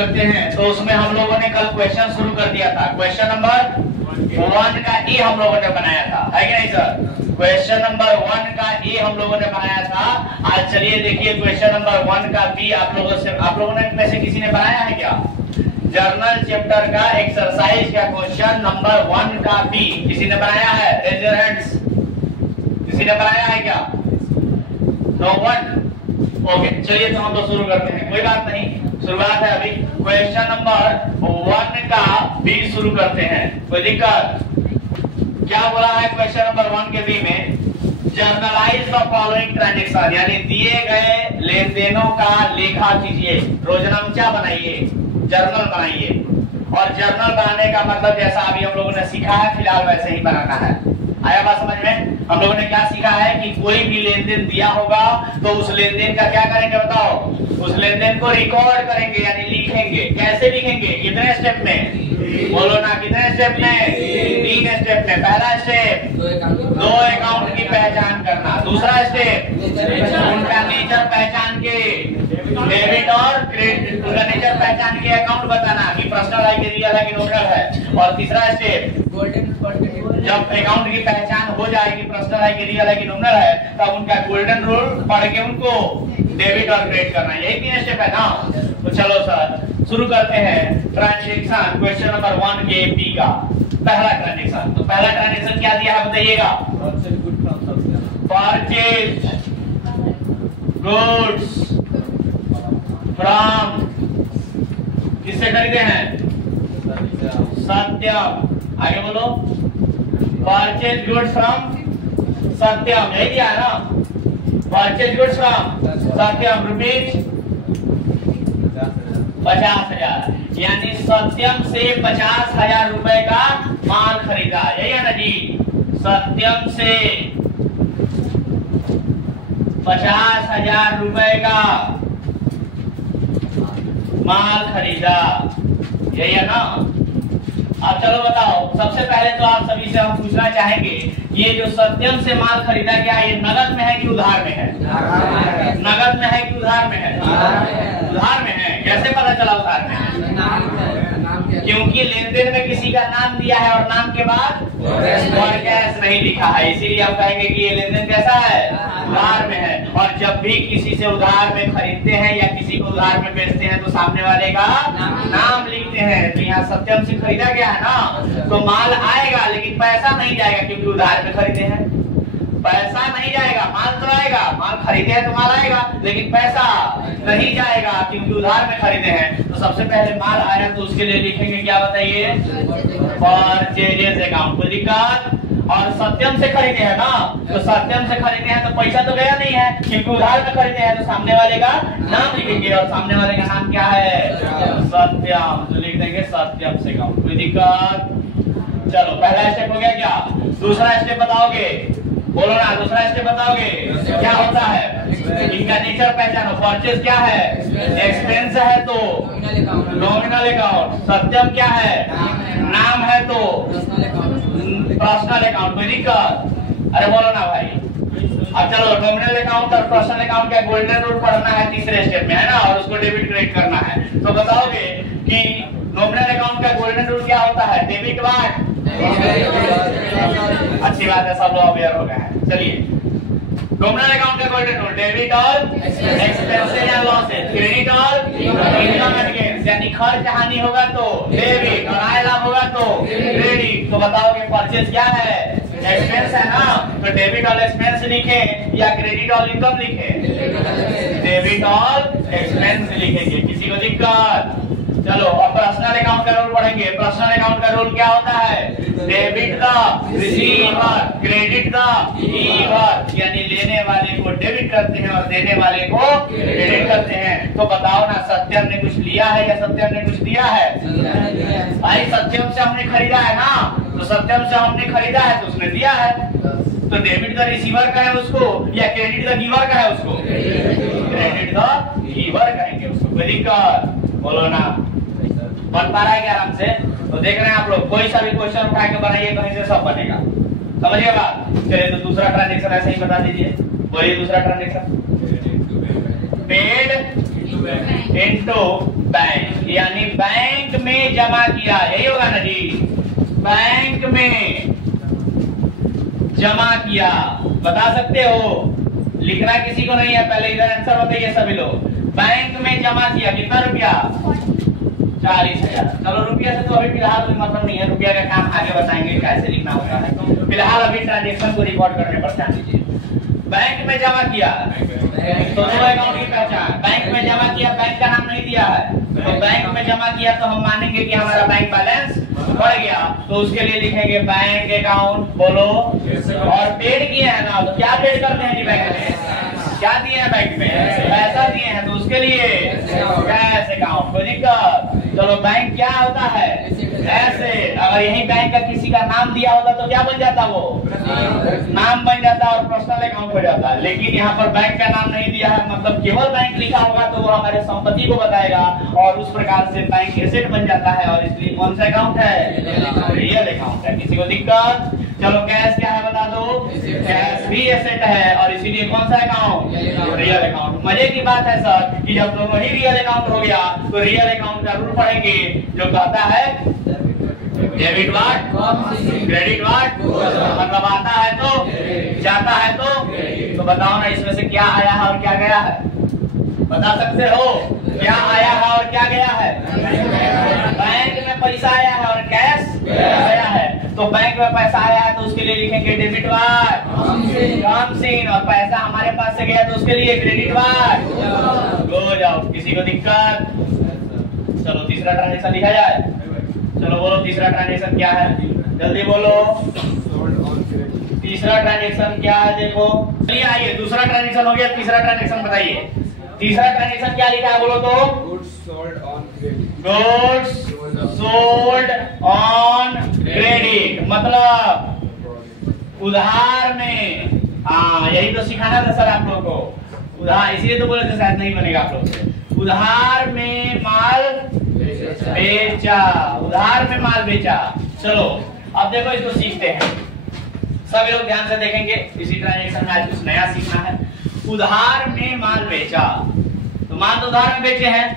करते हैं। तो उसमें हम लोगों ने कल क्वेश्चन शुरू कर दिया था, क्वेश्चन नंबर 1 का ए हम लोगों ने बनाया था, है कि नहीं सर? क्वेश्चन नंबर 1 का ए हम लोगों ने बनाया था। आज चलिए देखिए क्वेश्चन नंबर 1 का बी आप लोगों ने में से किसी ने बनाया है क्या? जर्नल चैप्टर का एक्सरसाइज का क्वेश्चन नंबर 1 का बी किसी ने बनाया है? Raise your hands. किसी ने बनाया है क्या? No one. ओके, चलिए तो हम तो शुरू करते हैं, कोई बात नहीं, शुरुआत है अभी। क्वेश्चन नंबर 1 का बी शुरू करते हैं, कोई दिक्कत? क्या बोला है क्वेश्चन नंबर 1 के बी में? जर्नलाइज द फॉलोइंग ट्रांजैक्शन, यानी दिए गए लेन देनों का लेखा कीजिए, रोजनामचा बनाइए, जर्नल बनाइए। और जर्नल बनाने का मतलब जैसा अभी हम लोगों ने सीखा है फिलहाल वैसे ही बनाना है। आया बात समझ में? हम लोगों ने क्या सीखा है कि कोई भी लेन देन दिया होगा तो उस लेन देन का क्या करेंगे बताओ? उस लेन देन को रिकॉर्ड करेंगे, यानी लिखेंगे। कैसे लिखेंगे? कितने स्टेप में? बोलो ना, कितने स्टेप में? 3 स्टेप में। पहला स्टेप दो अकाउंट की पहचान करना, दूसरा स्टेप उनका नेचर पहचान के, डेबिट और क्रेडिट उनका नेचर पहचान के अकाउंट बताना कि पर्सनल है कि रियल है कि नॉमिनल है। और तीसरा स्टेप जब अकाउंट की पहचान हो जाएगी पर्सनल है कि रियल है कि नॉमिनल है, तब उनका गोल्डन रूल पढ़ के उनको डेबिट और क्रेडिट करना। यही 3 स्टेप है ना? तो चलो सर शुरू करते हैं ट्रांजैक्शन क्वेश्चन नंबर 1 के बी का पहला ट्रांजैक्शन। तो पहला ट्रांजैक्शन क्या दिया है बताइएगा? परचेज गुड्स फ्रॉम, किससे खरीदे हैं? सत्यम। आगे बोलो, परचेज गुड्स फ्रॉम सत्यम, यही दिया है ना? Purchase goods from Satyam rupees 50,000, यानी सत्यम से 50,000 रुपए का माल खरीदा, यही है ना जी? सत्यम से 50,000 रुपए का माल खरीदा, यही है ना? अब चलो बताओ, सबसे पहले तो आप सभी से हम पूछना चाहेंगे, ये जो सत्यम से माल खरीदा गया ये नगद में है कि उधार में है? नगद में है कि उधार में है? उधार में है। कैसे पता चला उधार में है? क्योंकि लेन देन में किसी का नाम दिया है और नाम के बाद और कैश नहीं लिखा है, इसीलिए हम कहेंगे कि ये लेन देन कैसा है? उधार में है। और जब भी किसी से उधार में खरीदते हैं या किसी को उधार में बेचते हैं तो सामने वाले का नाम लिखते हैं। तो यहाँ सत्यम से खरीदा गया है ना, तो माल आएगा लेकिन पैसा नहीं जाएगा क्योंकि उधार में खरीदे हैं। पैसा नहीं जाएगा, माल तो आएगा, माल खरीदे हैं तो माल आएगा, लेकिन पैसा नहीं जाएगा क्योंकि उधार में खरीदे हैं। तो सबसे पहले माल आया तो उसके लिए लिखेंगे क्या बताइए? Purchases account. कोई दिक्कत? और सत्यम से खरीदे हैं ना, तो सत्यम से खरीदे हैं तो पैसा तो गया नहीं है क्योंकि उधार में खरीदे हैं, तो सामने वाले का नाम लिखेंगे और सामने वाले का नाम क्या है? सत्यम। तो लिख देंगे सत्यम से अकाउंट। कोई दिक्कत? चलो पहला स्टेप हो गया क्या? दूसरा स्टेप बताओगे? बोलो ना, दूसरा स्टेप बताओगे क्या होता है? इनका नेचर पहचानो। परचेज क्या है? एक्सपेंस है तो नॉमिनल अकाउंट। सत्यम क्या है? नाम है तो पर्सनल अकाउंट। कोई दिक्कत? अरे बोलो ना भाई। अब चलो नॉमिनल अकाउंट और पर्सनल अकाउंट का गोल्डन रूल पढ़ना है तीसरे स्टेप में, है ना? और उसको डेबिट क्रेडिट करना है। तो बताओगे कि नॉमिनल अकाउंट का गोल्डन रूल क्या होता है? डेबिट वाट। अच्छी बात है, सब लोग अवेयर हो गए हैं। चलिए, नॉमिनल अकाउंट का गोल्डन रूल डेबिट और एक्सपेंसेस या लॉसेस, क्रेडिट और इनकम एंड गेन्स, यानी खर्च हानि होगा तो डेबिट और आय लाभ होगा तो क्रेडिट। तो बताओगे परचेज क्या है? एक्सपेंस है ना, तो डेबिट और एक्सपेंस लिखे या क्रेडिट और इनकम लिखे? डेबिट और एक्सपेंस लिखेंगे। किसी को दिक्कत? चलो अब पर्सनल अकाउंट का रूल पढ़ेंगे। पर्सनल अकाउंट का रूल क्या होता है? Debit the receiver, credit the giver, यानी लेने वाले को डेबिट करते हैं और देने वाले को क्रेडिट करते हैं। तो बताओ ना, सत्यम ने कुछ लिया है या सत्यम ने कुछ दिया है? भाई सत्यम से हमने खरीदा है ना, तो सत्यम से हमने खरीदा है तो उसने दिया है। तो डेबिट द रिसीवर का है उसको या क्रेडिट द गिवर का है उसको? क्रेडिट द गिवर कहेंगे उसको। कोई दिक्कत? बोलो ना, बन पा रहा है क्या आराम से? तो देख रहे हैं आप लोग, कोई सा भी क्वेश्चन उठा के बनाइए कहीं से सब बनेगा। समझिए बात? चलिए तो दूसरा ट्रांजैक्शन ऐसे ही बता दीजिए। बोलिए दूसरा ट्रांजैक्शन। पेड इनटू बैंक, यानी बैंक में जमा किया, यही होगा ना जी, बैंक में जमा किया। बता सकते हो, लिखना किसी को नहीं है, पहले इधर आंसर बताइए सभी लोग। बैंक में जमा किया कितना रुपया? 40,000। चलो रुपया से तो अभी फिलहाल कोई मतलब नहीं है, रुपया का काम आगे बताएंगे कैसे लिखना होता है, तो फिलहाल अभी ट्रांजेक्शन को रिकॉर्ड करने पर ध्यान दीजिए। बैंक में जमा किया तो दो अकाउंट की पहचान, बैंक में जमा किया, बैंक का नाम नहीं दिया है, तो बैंक में जमा किया तो हम मानेंगे कि हमारा बैंक बैलेंस बढ़ गया, तो उसके लिए लिखेंगे बैंक अकाउंट, बोलो। और पेड किए हैं ना, तो क्या पेड करते हैं जी बैंक में? क्या दिए हैं बैंक में? पैसा दिए हैं, तो उसके लिए कैश अकाउंट। कोई दिक्कत? चलो बैंक क्या होता है? ऐसे। अगर यही बैंक का किसी का नाम दिया होता तो क्या बन जाता? वो नाम बन जाता और पर्सनल अकाउंट हो जाता। लेकिन यहाँ पर बैंक का नाम नहीं दिया है, मतलब केवल बैंक लिखा होगा तो वो हमारे संपत्ति को बताएगा और उस प्रकार से बैंक एसेट बन जाता है, और इसलिए कौन सा अकाउंट है? रियल अकाउंट है। किसी को दिक्कत? चलो कैश क्या है बता दो? कैश भी एसेट है, और इसीलिए कौन सा अकाउंट? Real account. मजे की बात है सर कि जब दोनों ही रियल अकाउंट हो गया तो रियल अकाउंट का रूल पढ़ेंगे जो कहता है डेबिट वाट, क्रेडिट वाट, मतलब आता है तो, जाता है तो बताओ ना इसमें से क्या आया है और क्या गया है? बता सकते हो क्या आया है और क्या गया है? बैंक में पैसा आया है और कैश गया है। तो बैंक में पैसा आया है तो उसके लिए लिखेंगे डेबिट वाट, कम सीन, और पैसा हमारे पास से गया तो उसके लिए क्रेडिट वाट। हो जाओ, किसी को दिक्कत? चलो तीसरा ट्रांजेक्शन लिखा जाए। चलो बोलो तीसरा ट्रांजेक्शन क्या है, जल्दी बोलो। तीसरा ट्रांजेक्शन क्या है? देखो चलिए आइए, दूसरा ट्रांजेक्शन हो गया, तीसरा ट्रांजेक्शन बताइए। तीसरा ट्रांजेक्शन क्या लिखा है बोलो तो? गुड्स सोल्ड ऑन क्रेडिट, मतलब उधार में। हाँ यही तो सिखाना था सर आप लोगों को, उधार, इसलिए तो बोले थे शायद नहीं बनेगा आप लोग से। उधार में माल बेचा, उधार में माल बेचा। चलो अब देखो इसको सीखते हैं, सब लोग ध्यान से देखेंगे। इसी ट्रांजेक्शन में आज कुछ नया सीखना है। उधार में माल बेचा, तो माल तो उधार में बेचे हैं,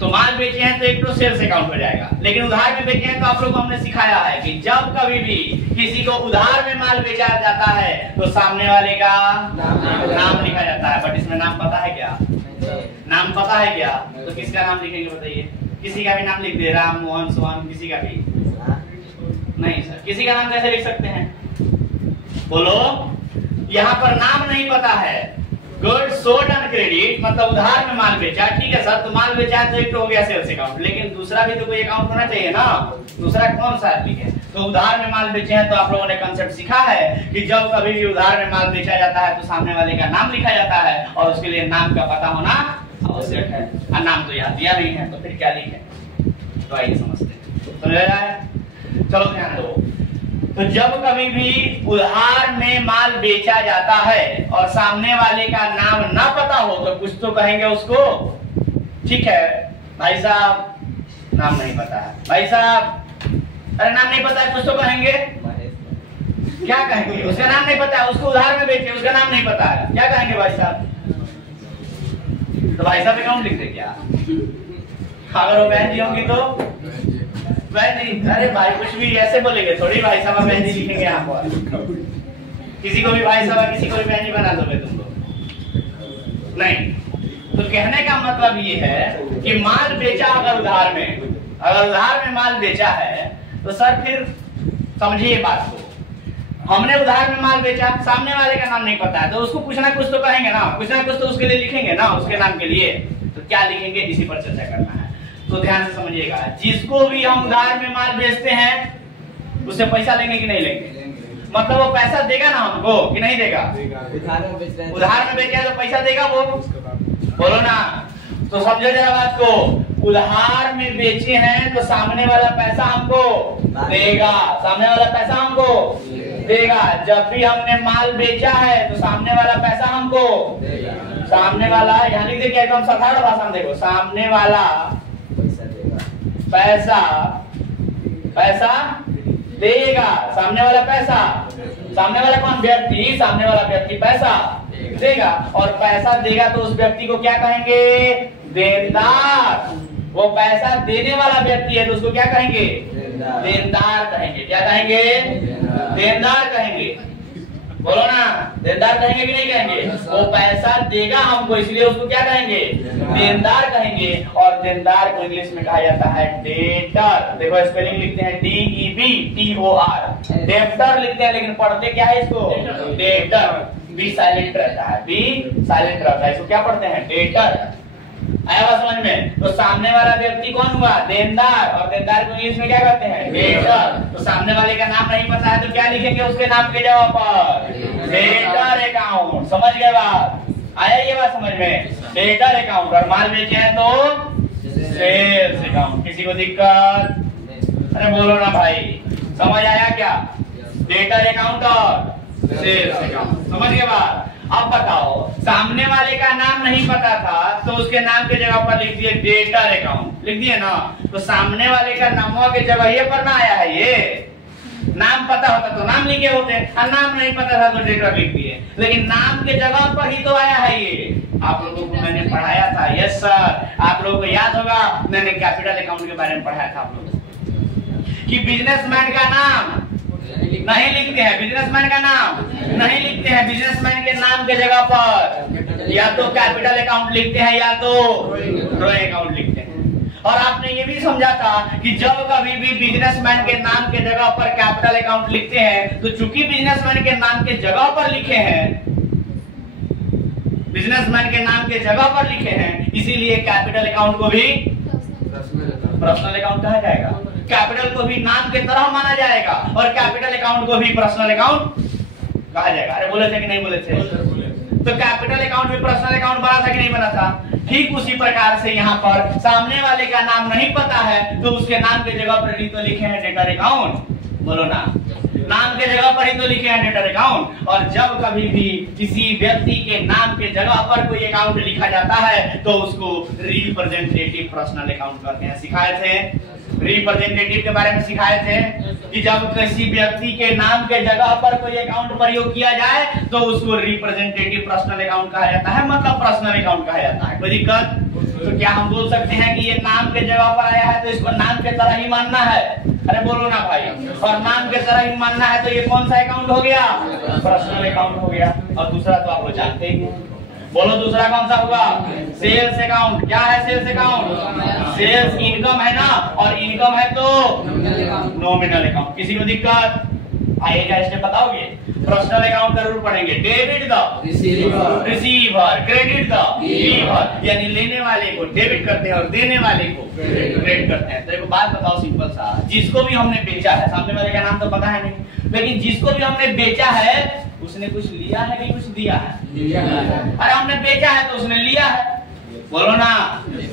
तो माल बेचे हैं तो एक तो सेल्स अकाउंट हो जाएगा। लेकिन उधार में बेचे हैं तो आप लोगों को हमने सिखाया है कि जब कभी भी किसी को उधार में माल बेचा जाता है तो सामने वाले का नाम लिखा जाता है। बट इसमें नाम पता है क्या? नाम पता है क्या? तो किसका नाम लिखेंगे बताइए? किसी का भी नाम लिख दे, राम, मोहन, सोहन, किसी का भी नहीं सर। किसी का नाम कैसे लिख सकते हैं बोलो? यहाँ पर नाम नहीं पता है। गुड्स सोल्ड ऑन क्रेडिट मतलब उधार में माल बेचा, ठीक है सर, तो माल बेचा तो एक तो हो गया सेल्स अकाउंट, लेकिन दूसरा भी तो कोई अकाउंट होना चाहिए ना। दूसरा कौन सा है? तो उधार में माल बेचे हैं तो आप लोगों ने कंसेप्ट सीखा है कि जब कभी भी उधार में माल बेचा जाता है तो सामने वाले का नाम लिखा जाता है और उसके लिए नाम का पता होना आवश्यक है। और नाम तो यहाँ दिया नहीं है तो फिर क्या लिखे? तो आइए समझते हैं, समझ रहा है? चलो ध्यान दो। तो जब कभी भी उधार में माल बेचा जाता है और सामने वाले का नाम ना पता हो तो कुछ तो कहेंगे उसको, ठीक है भाई साहब नाम नहीं पता है, भाई साहब अरे नाम नहीं पता है, कुछ तो कहेंगे। क्या कहेंगे? उसका नाम नहीं पता है, उसको उधार में बेचे, उसका नाम नहीं पता है, क्या कहेंगे भाई साहब? तो भाई साहब अकाउंट लिख दे क्या? अगर वो बहन जी होंगी तो बहन जी, अरे भाई कुछ भी ऐसे बोलेंगे थोड़ी भाई साहब बहन जी लिखेंगे यहाँ पर। किसी को भी भाई साहब किसी को भी बहन जी बना दोगे तुम लोग? नहीं। तो कहने का मतलब ये है कि माल बेचा अगर उधार में माल बेचा है तो सर फिर समझिए बात को, हमने उधार में माल बेचा, सामने वाले का नाम नहीं पता है तो उसको कुछ ना कुछ तो कहेंगे ना, कुछ ना कुछ तो उसके लिए लिखेंगे ना, उसके नाम के लिए। तो क्या लिखेंगे इसी पर चर्चा करना है, तो ध्यान से समझिएगा। जिसको भी हम उधार में माल बेचते हैं उससे पैसा लेंगे कि नहीं लेंगे? मतलब वो पैसा देगा ना हमको कि नहीं देगा? उधार में बेचा है तो पैसा देगा वो, बोलो ना। तो समझो जरा बात को, उधार में बेचे हैं तो सामने वाला पैसा हमको देगा, सामने वाला पैसा हमको देगा। जब भी हमने माल बेचा है तो सामने वाला पैसा हमको सामने वाला, यहाँ लिख देखिए एकदम साधारण भाषा में देखो, सामने वाला पैसा देगा, सामने वाला पैसा, सामने वाला कौन? व्यक्ति, सामने वाला व्यक्ति पैसा देगा और पैसा देगा तो उस व्यक्ति को क्या कहेंगे? देनदार। वो पैसा देने वाला व्यक्ति है तो उसको क्या कहेंगे? देनदार कहेंगे। क्या कहेंगे? देनदार कहेंगे। बोलो ना, देनदार कहेंगे कि नहीं कहेंगे? वो पैसा देगा हमको, इसलिए उसको क्या कहेंगे? देनदार कहेंगे। और देनदार को इंग्लिश में कहा जाता है डेटर। देखो स्पेलिंग लिखते हैं DEBTOR, डेप्टर लिखते हैं, लेकिन पढ़ते क्या है इसको? डेटर। बी साइलेंट रहता है, बी साइलेंट रहता है, इसको क्या पढ़ते हैं? डेटर। आया बात समझ में? तो सामने वाला व्यक्ति कौन हुआ? देनदार। और देनदार को इंग्लिश में क्या कहते हैं? डेटर। तो सामने वाले का नाम नहीं पता है तो क्या लिखेंगे उसके नाम के जगह पर? Debtor account. समझ गए बात? आया ये बात समझ में? Debtor account. और माल बेचे हैं तो सेल्स अकाउंट। किसी को दिक्कत? अरे बोलो ना भाई, समझ आया क्या? डेटर अकाउंट और सेल्स अकाउंट। समझ गए बात? अब बताओ, सामने वाले का नाम नहीं पता था तो उसके नाम के जगह पर लिख दिए डेटर अकाउंट, लिख दिए ना। तो सामने वाले का नाम के जगह पर ना आया है ये। नाम पता होता तो नाम लिखे होते, और नाम नहीं पता था तो डेटर लिख दिए। लेकिन नाम के जगह पर ही तो आया है ये। आप लोगों को मैंने पढ़ाया था, यस सर, आप लोगों को याद होगा, मैंने कैपिटल अकाउंट के बारे में पढ़ाया था आप लोग कि बिजनेसमैन का नाम नहीं लिखते हैं, बिजनेसमैन का नाम नहीं लिखते हैं। बिजनेसमैन के नाम के जगह पर या तो कैपिटल अकाउंट लिखते हैं या तो ड्रॉइंग अकाउंट लिखते हैं। और आपने ये भी समझा था कि जब कभी भी बिजनेसमैन के नाम के जगह पर कैपिटल अकाउंट लिखते हैं तो चूंकि बिजनेसमैन के नाम के जगह पर लिखे हैं, बिजनेसमैन के नाम के जगह पर लिखे हैं, इसीलिए कैपिटल अकाउंट को भी पर्सनल अकाउंट कहा जाएगा। कैपिटल को भी नाम के तरह माना जाएगा और कैपिटल अकाउंट को भी पर्सनल अकाउंट कहा जाएगा। अरे बोले थे कि नहीं बोले थे? तो कैपिटल अकाउंट भी पर्सनल अकाउंट बना था कि नहीं बना था? ठीक उसी प्रकार से यहाँ पर सामने वाले का नाम नहीं पता है तो उसके नाम के जगह पर ही तो लिखे हैं डेटर अकाउंट। बोलो ना, नाम के जगह पर ही तो लिखे हैं डेटर अकाउंट। और जब कभी भी किसी व्यक्ति के नाम के जगह पर कोई अकाउंट लिखा जाता है तो उसको रिप्रेजेंटेटिव पर्सनल अकाउंट कहते हैं। सिखाए थे रिप्रेजेंटेटिव के बारे में, सिखाए थे कि जब किसी व्यक्ति के नाम के जगह पर कोई अकाउंट प्रयोग किया जाए तो उसको रिप्रेजेंटेटिव पर्सनल अकाउंट कहा जाता है, मतलब पर्सनल अकाउंट कहा जाता है। कोई दिक्कत? तो क्या हम बोल सकते हैं कि ये नाम के जगह पर आया है तो इसको नाम के तरह ही मानना है? अरे बोलो ना भाई, और नाम के तरह ही मानना है तो ये कौन सा अकाउंट हो गया? पर्सनल अकाउंट हो गया। और दूसरा तो आप लोग जानते ही हैं, बोलो दूसरा कौन सा होगा? Sales account. क्या है सेल्स अकाउंट? सेल्स इनकम है ना, और इनकम है तो नॉमिनल अकाउंट। किसी को दिक्कत? आइएगा स्टेप बताओगे। पर्सनल अकाउंट जरूर पढ़ेंगे। Debit the receiver, credit the giver, यानी लेने वाले को डेबिट करते हैं और देने वाले को क्रेडिट करते हैं। तो एक बात बताओ सिंपल सा, जिसको भी हमने बेचा है, सामने वाले का नाम तो पता है नहीं, लेकिन जिसको भी हमने बेचा है उसने कुछ लिया है कि कुछ दिया है? अरे हमने बेचा है तो उसने लिया है। बोलो ना,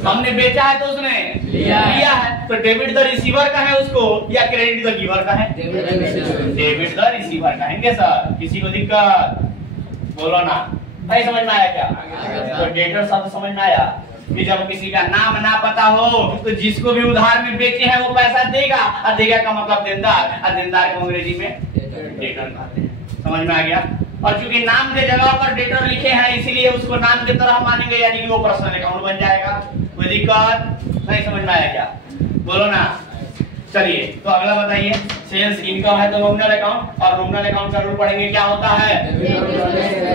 हमने बेचा है तो उसने लिया है। तो डेबिट द रिसीवर का है उसको या क्रेडिट द गिवर का है? डेबिट द रिसीवर कहेंगे सर। किसी को दिक्कत? बोलो ना भाई, समझ में आया क्या? तो डेटर शब्द समझ में आया कि जब किसी का नाम ना पता हो तो जिसको भी उधार में बेचे हैं वो पैसा देगा, और देगा का मतलब देनदार, और देनदार को अंग्रेजी में डेटर कहते हैं। समझ में आ गया? और चूंकि नाम के जगह पर डेटर लिखे हैं इसीलिए उसको नाम की तरह मानेंगे, यानी कि वो पर्सनल अकाउंट बन जाएगा। कोई दिक्कत नहीं? समझ में आया क्या? बोलो ना। चलिए तो अगला बताइए। सेल्स इनकम है तो नॉमिनल अकाउंट, और नॉमिनल अकाउंट का रूल पढ़ेंगे। क्या होता है?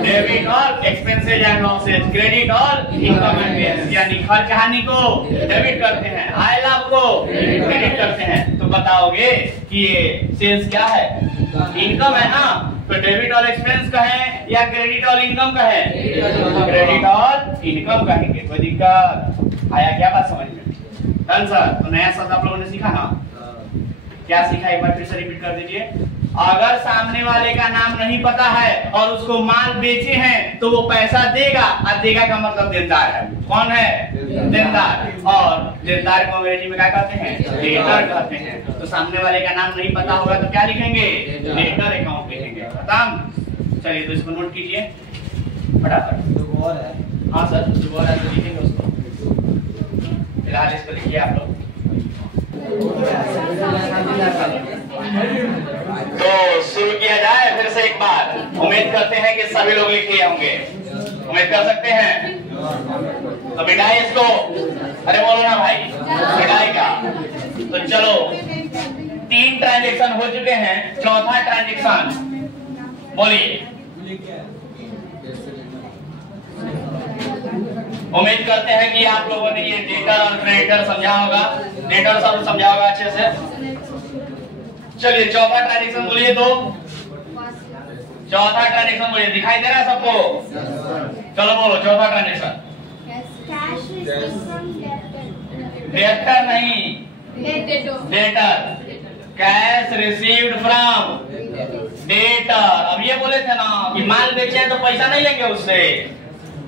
डेबिट और एक्सपेंसेस एंड लॉसेस, क्रेडिट और इनकम एंड गेन्स, यानी खर्च हानि को डेबिट करते हैं, आय लाभ को क्रेडिट करते हैं। तो बताओगे कि ये सेल्स क्या है? इनकम है ना, तो डेबिट और एक्सपेंस कहें या क्रेडिट और इनकम कहें? क्रेडिट और इनकम कहेंगे। कोई दिक्कत? आया क्या बात समझ में? Done sir. तो नया शब्द आप लोगों ने सीखा ना? क्या सीखा एक बार फिर से रिपीट कर दीजिए। अगर सामने वाले का नाम नहीं पता है और उसको माल बेचे हैं तो वो पैसा देगा, और देगा का मतलब देनदार है। कौन है? देनदार। और देनदार को अंग्रेजी में क्या कहते हैं? डेटर कहते हैं। तो सामने वाले का नाम नहीं पता होगा तो क्या लिखेंगे? डेटर अकाउंट लिखेंगे। खत्म? चलिए तो इसको नोट कीजिए फटाफट। हाँ सर, जो और है तो लिखेंगे उसको। फिलहाल इसको लिखिए आप लोग। तो शुरू किया जाए फिर से एक बार। उम्मीद करते हैं कि सभी लोग लिख लिए होंगे। उम्मीद कर सकते हैं। तो बिठाइए इसको। अरे बोलो ना भाई, मिटाए क्या? तो चलो 3 ट्रांजेक्शन हो चुके हैं, चौथा ट्रांजेक्शन बोलिए। उम्मीद करते हैं कि आप लोगों ने ये डेटर और क्रेडिटर समझा होगा, डेटर सब समझा होगा अच्छे से। चलिए चौथा ट्रांजेक्शन बोलिए। तो चौथा ट्रांजेक्शन बोलिए, दिखाई दे रहा है सबको? चलो बोलो चौथा ट्रांजेक्शन। डेटर नहीं, debtor. Cash received from debtor. अब ये बोले थे ना कि माल बेचे हैं तो पैसा नहीं लेंगे उससे,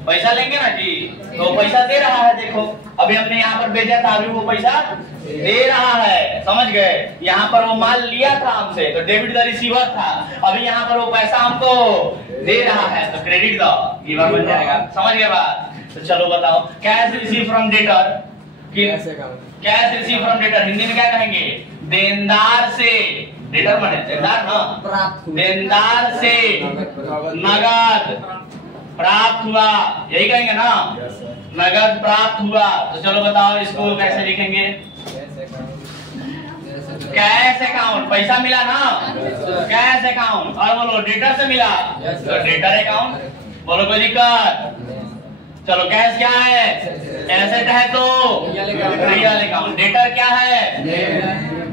पैसा लेंगे ना जी, तो पैसा दे रहा है। देखो अभी हमने यहाँ पर भेजा था, अभी वो पैसा दे रहा है, समझ गए? यहाँ पर वो माल लिया था हमसे तो डेबिट द रिसीवर था, अभी यहाँ पर वो पैसा हमको दे रहा है तो क्रेडिट द गिवर बन जाएगा। समझ गए बात? तो चलो बताओ, cash receive from debtor, cash receive from debtor Hindi में क्या कहेंगे? देनदार से, डेटर माने देनदार ना, देनदार से नगद प्राप्त हुआ, यही कहेंगे ना? नगद प्राप्त हुआ। तो चलो बताओ इसको कैसे लिखेंगे? कैश अकाउंट, पैसा मिला ना, कैश अकाउंट। और बोलो डेटर से मिला तो डेटर अकाउंट। बोलो कोई दिक्कत? चलो कैश क्या है? एसेट है तो रियल अकाउंट। डेटर क्या है?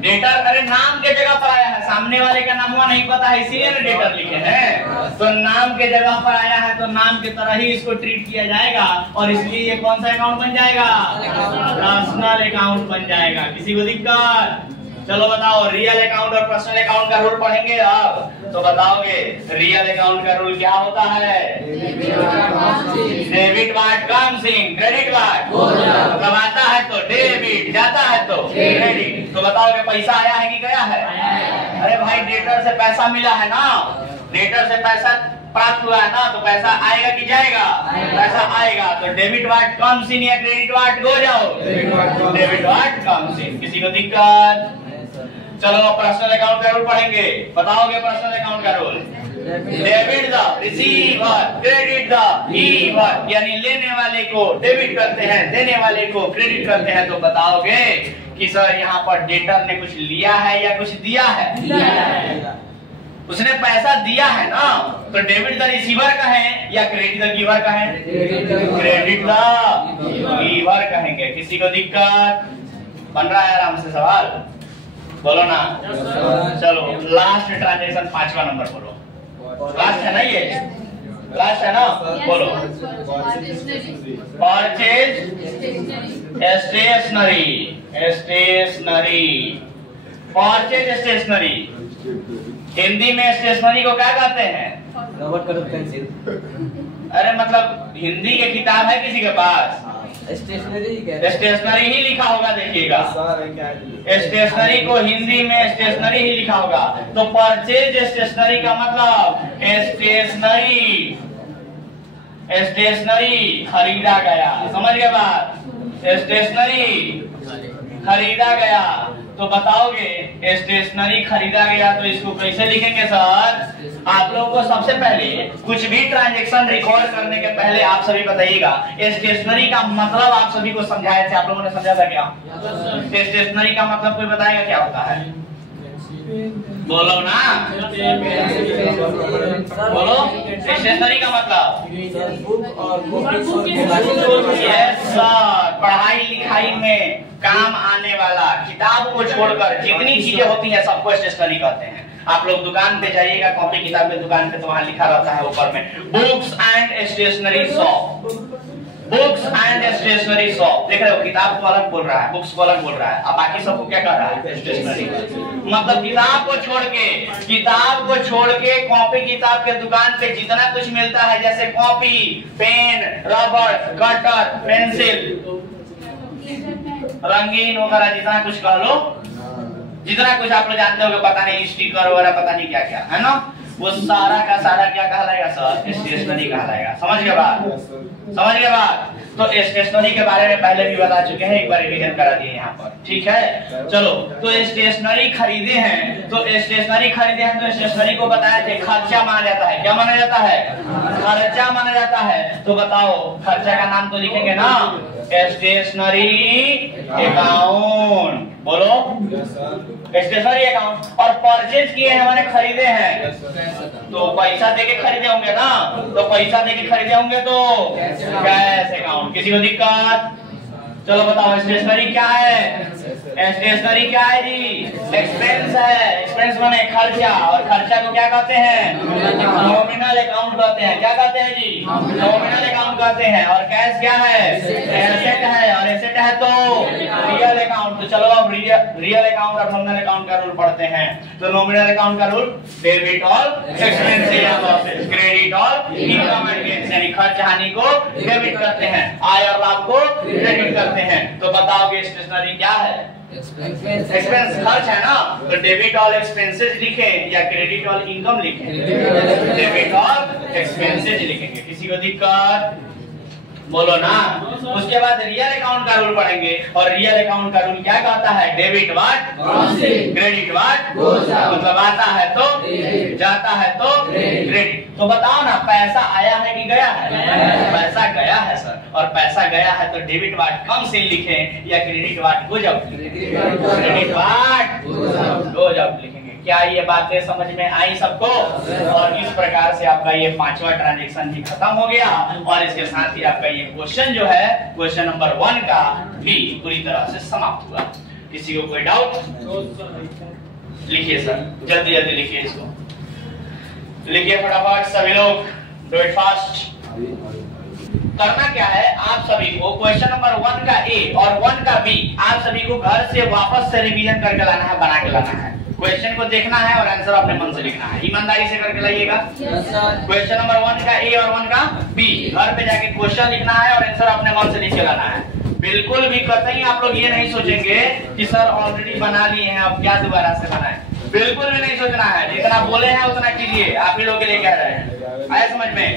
डेटर अरे नाम के जगह पर आया है, सामने वाले का नाम नहीं पता है इसीलिए ना डेटर लिखे हैं। तो नाम के जगह पर आया है तो नाम की तरह ही इसको ट्रीट किया जाएगा और इसलिए ये कौन सा अकाउंट बन जाएगा? पर्सनल अकाउंट बन जाएगा। किसी को दिक्कत? चलो बताओ रियल अकाउंट और पर्सनल अकाउंट का रूल पढ़ेंगे अब, तो बताओगे रियल अकाउंट का रूल क्या होता है? Debit what comes in, credit what मतलब आता है तो डेबिट, जाता है तो क्रेडिट। तो बताओगे पैसा आया है कि गया है? अरे भाई डेटर से पैसा मिला है ना, डेटर से पैसा प्राप्त हुआ है ना, तो पैसा आएगा कि जाएगा? पैसा आएगा। तो डेबिट व्हाट कम्स इन या क्रेडिट व्हाट गो जाओ? Debit what comes in. किसी को दिक्कत? चलो पर्सनल अकाउंट का रूल पढ़ेंगे, बताओगे पर्सनल अकाउंट का rule? Debit the receiver, credit the giver, यानी लेने वाले को डेबिट करते हैं, देने वाले को क्रेडिट करते हैं। तो बताओगे कि सर यहाँ पर डेटर ने कुछ लिया है या कुछ दिया है? उसने पैसा दिया है ना, तो डेबिट द रिसीवर कहें या क्रेडिट द गिवर कहें? क्रेडिट द गिवर कहेंगे। किसी को दिक्कत? बन रहा है आराम से सवाल? बोलो ना। चलो लास्ट ट्रांजेक्शन 5वां नंबर बोलो। लास्ट है ना ये? लास्ट है ना? बोलो। Purchase stationery, stationery, purchase stationery. Hindi में स्टेशनरी को क्या कहते हैं? Rubber colour pencil. अरे मतलब हिंदी के किताब है किसी के पास? स्टेशनरी ही लिखा होगा, देखिएगा स्टेशनरी को हिंदी में स्टेशनरी ही लिखा होगा। तो परचेज स्टेशनरी का मतलब स्टेशनरी, स्टेशनरी खरीदा गया। समझ गए बात? स्टेशनरी खरीदा गया। तो बताओगे स्टेशनरी खरीदा गया तो इसको कैसे लिखेंगे सर? आप लोगों को सबसे पहले कुछ भी ट्रांजैक्शन रिकॉर्ड करने के पहले आप सभी बताइएगा स्टेशनरी का मतलब आप सभी को समझाए थे। आप लोगों ने समझा था क्या? स्टेशनरी का मतलब कोई बताएगा क्या होता है? बोलो ना, बोलो। स्टेशनरी का मतलब यस सर, पढ़ाई लिखाई में काम आने वाला, किताब को छोड़कर जितनी चीजें होती हैं सबको स्टेशनरी कहते हैं। आप लोग दुकान पे जाइएगा, कॉपी किताब की दुकान पे, तो वहां लिखा रहता है ऊपर में books and stationery shop, books and stationery shop. देख रहे हो किताब को अलग बोल रहा है, बुक्स को अलग बोल रहा है, अब बाकी सबको क्या कर रहा है? स्टेशनरी। मतलब किताब को छोड़ के, किताब को छोड़ के कॉपी किताब के दुकान पे जितना कुछ मिलता है जैसे copy, pen, rubber, cutter, pencil, रंगीन वगैरह, जितना कुछ कह लो, जितना कुछ आप लोग जानते हो, पता नहीं स्टिकर वगैरह, पता नहीं क्या क्या है ना, वो सारा का सारा क्या कहलाएगा सर? स्टेशनरी कहलाएगा। समझ गए बात? समझ गए बात? तो स्टेशनरी के बारे में पहले भी बता चुके हैं, एक बार रिवीजन करा दिए यहाँ पर, ठीक है? चलो, तो स्टेशनरी खरीदे हैं, तो स्टेशनरी खरीदे हैं तो स्टेशनरी को बताया थे खर्चा माना जाता है। क्या माना जाता है? खर्चा माना जाता है। तो बताओ खर्चा का नाम तो लिखेंगे ना, स्टेशनरी अकाउंट, बोलो स्टेशनरी अकाउंट। और परचेज किए हैं मैंने खरीदे हैं, तो पैसा देके खरीदे होंगे ना, तो पैसा देके खरीदे होंगे तो कैश अकाउंट। किसी को दिक्कत? चलो बताओ स्टेशनरी क्या है? स्टेशनरी क्या है जी? एक्सपेंस है। एक्सपेंस माने खर्चा, और खर्चा को क्या कहते हैं? नॉमिनल अकाउंट कहते हैं। क्या कहते हैं जी? नॉमिनल अकाउंट कहते हैं। और कैश क्या है? एसेट है। और एसेट है तो रियल अकाउंट। तो चलो अब रियल अकाउंट और नॉमिनल अकाउंट का रूल पढ़ते हैं। तो नॉमिनल अकाउंट का रूल, डेबिट ऑल एक्सपेंसेस या losses, credit all income and gains, यानी खर्च हानि को डेबिट करते हैं, आय और लाभ को क्रेडिट करते हैं। तो बताओ कि स्टेशनरी क्या है? एक्सपेंस, खर्च है ना, तो डेबिट ऑल एक्सपेंसेस लिखे या क्रेडिट ऑल इनकम लिखे? डेबिट ऑल एक्सपेंसेस लिखेंगे। किसी को दिक्कत? बोलो ना। उसके बाद रियल अकाउंट का रूल पढ़ेंगे, और रियल अकाउंट का रूल क्या कहता है? डेबिट व्हाट, क्रेडिट व्हाट, मतलब आता है तो, जाता है तो क्रेडिट। तो बताओ ना, पैसा आया है कि गया है? पैसा गया है सर। और पैसा गया है तो डेबिट व्हाट कम से लिखे या credit what goes out? Credit what goes out लिखेंगे। क्या ये बातें समझ में आई सबको? और इस प्रकार से आपका ये 5वां ट्रांजैक्शन भी खत्म हो गया, और इसके साथ ही आपका ये क्वेश्चन जो है, क्वेश्चन नंबर 1 का भी पूरी तरह से समाप्त हुआ। किसी को कोई डाउट? लिखिए सर, जल्दी जल्दी लिखिए इसको, लिखिए फटाफट सभी लोग, डू इट फास्ट। करना क्या है, आप सभी को क्वेश्चन नंबर 1 का ए और 1 का बी आप सभी को घर से वापस से रिवीजन करके लाना है, बना के लाना है। क्वेश्चन को देखना है और आंसर अपने मन से लिखना है। ईमानदारी से करके लाइएगा। क्वेश्चन नंबर 1 का ए और 1 का बी घर पे जाके क्वेश्चन लिखना है और आंसर अपने मन से लिख के लाना है। बिल्कुल भी कतई आप लोग ये नहीं सोचेंगे कि सर ऑलरेडी बना लिए हैं, अब क्या दोबारा से बनाएं। बिल्कुल भी नहीं सोचना है, जितना बोले हैं उतना कीजिए, आप ही लोग के लिए कह रहे हैं। आया समझ में?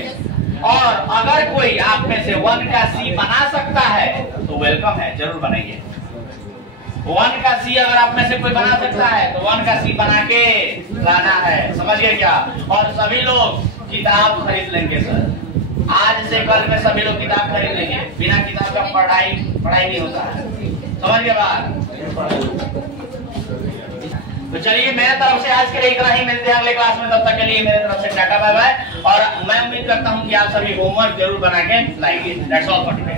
और अगर कोई आप में से 1 का सी बना सकता है तो वेलकम है, जरूर बनाइए। 1 का सी अगर आप में से कोई बना सकता है तो 1 का सी बना के लाना है, समझ गए क्या? और सभी लोग किताब खरीद लेंगे सर, आज से कल में सभी लोग किताब खरीद लेंगे। बिना किताब का पढ़ाई नहीं होता है, समझ गए बात? तो चलिए मेरे तरफ से आज के लिए इतना ही, मिलते हैं अगले क्लास में। तब तक के लिए मेरे तरफ से टाटा बाय बाय, और मैं उम्मीद करता हूँ कि आप सभी होमवर्क जरूर बना के लाएंगे। That's all for today.